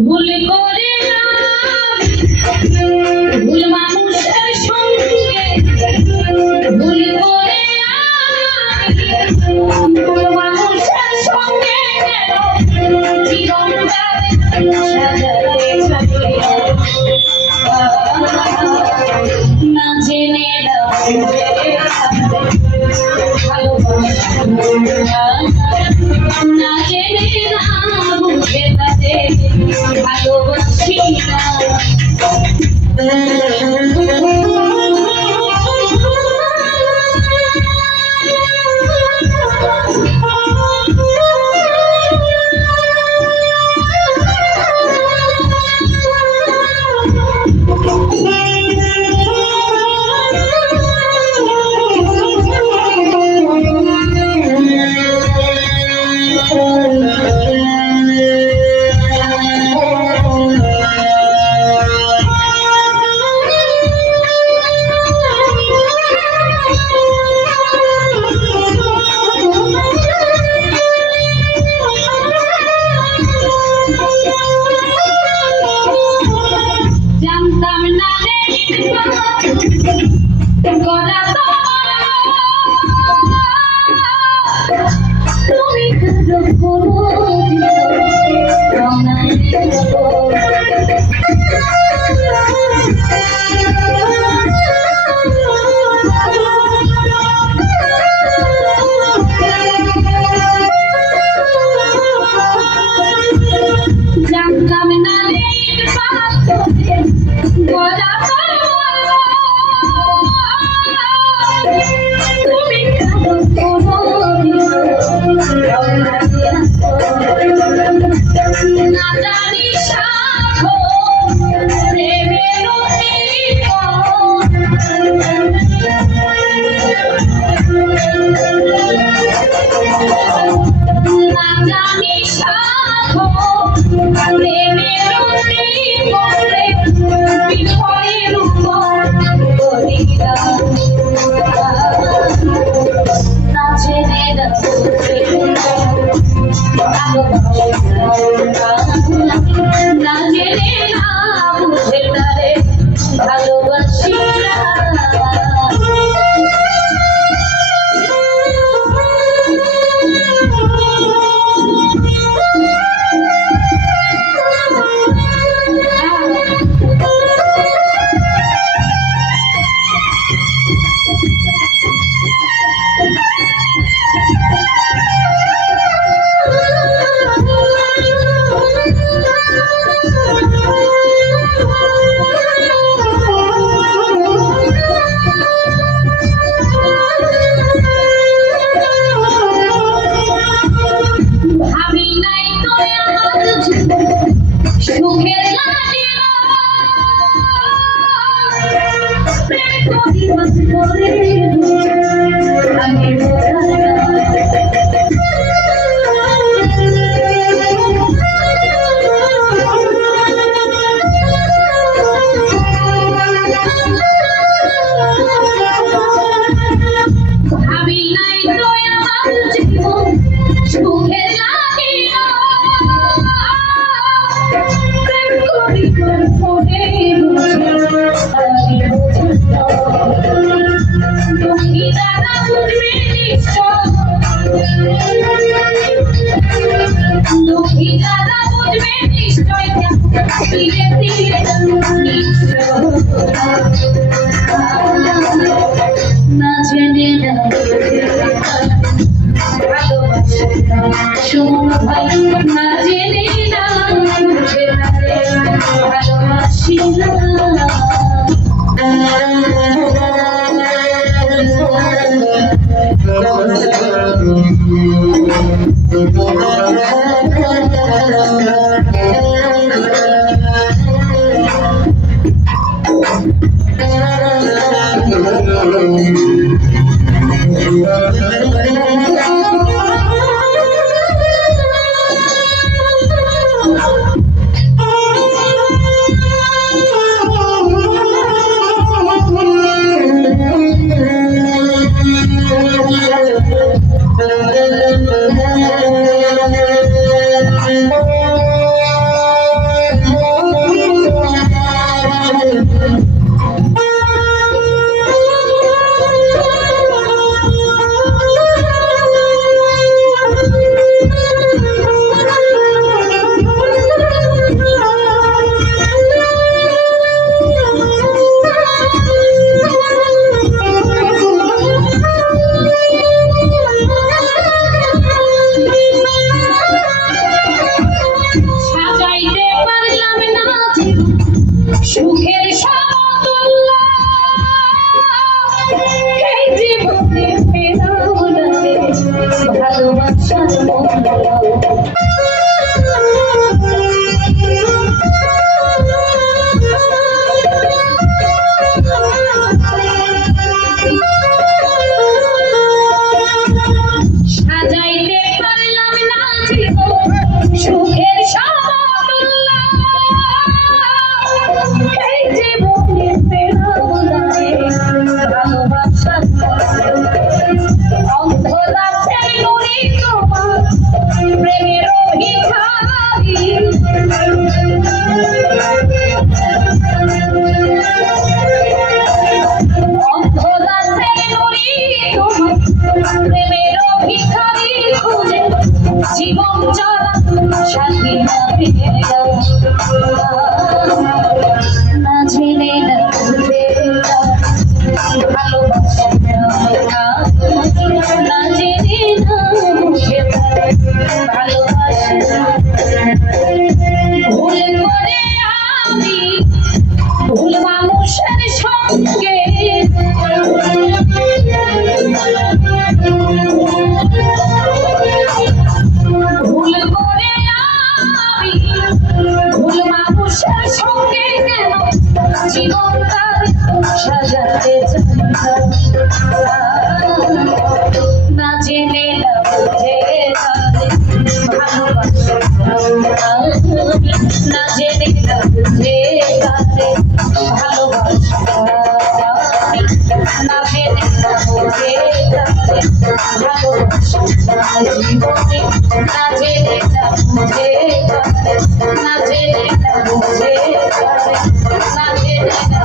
ভুল করে না ভুল মানুষের সঙ্গে ভুল করে ভুল মানুষের সঙ্গে জীবনটা সাজাতে চাই না জেনে না জেনে না বুঝে তাদের ভালোবাসি না জানতাম না গলা তুমি জানতাম না গলা তুমি না জানি সাধো প্রেমের না জানি সাধো প্রেমের বিপয়ের উপর করিয়া না জেনে না জেনে না বুঝে তারে ভালোবাসি না আমি নাই তো আমার সুখের লাগিল প্রেম করিবার পরে আমি ভাবি নাই তো আমার জীবন সুখের লাগিল প্রেম করিবার পরে তুমি দাদা বুঝবে নিশ্চয় তুমি দাদা বুঝবে নিশ্চয় ধীরে ধীরে না জেনে না শোন ভাই না জেনে না বুঝে ভালোবাসি না না জেনে না বুঝে ভালোবাসা না জেনে না বুঝে ভালোবাসা ভুল করে আমি ভুল মানুষের সঙ্গে ভুল করে আমি ভুল মানুষের সঙ্গে কেন জীবনটা সাজাতে না জেনে না বুঝে ভালোবাসা না জেনে না বুঝে ভালোবাসা না জেনে না বুঝে ভালোবাসা জীবনে না জেনে না বুঝে না জেনে না বুঝে না জেনে না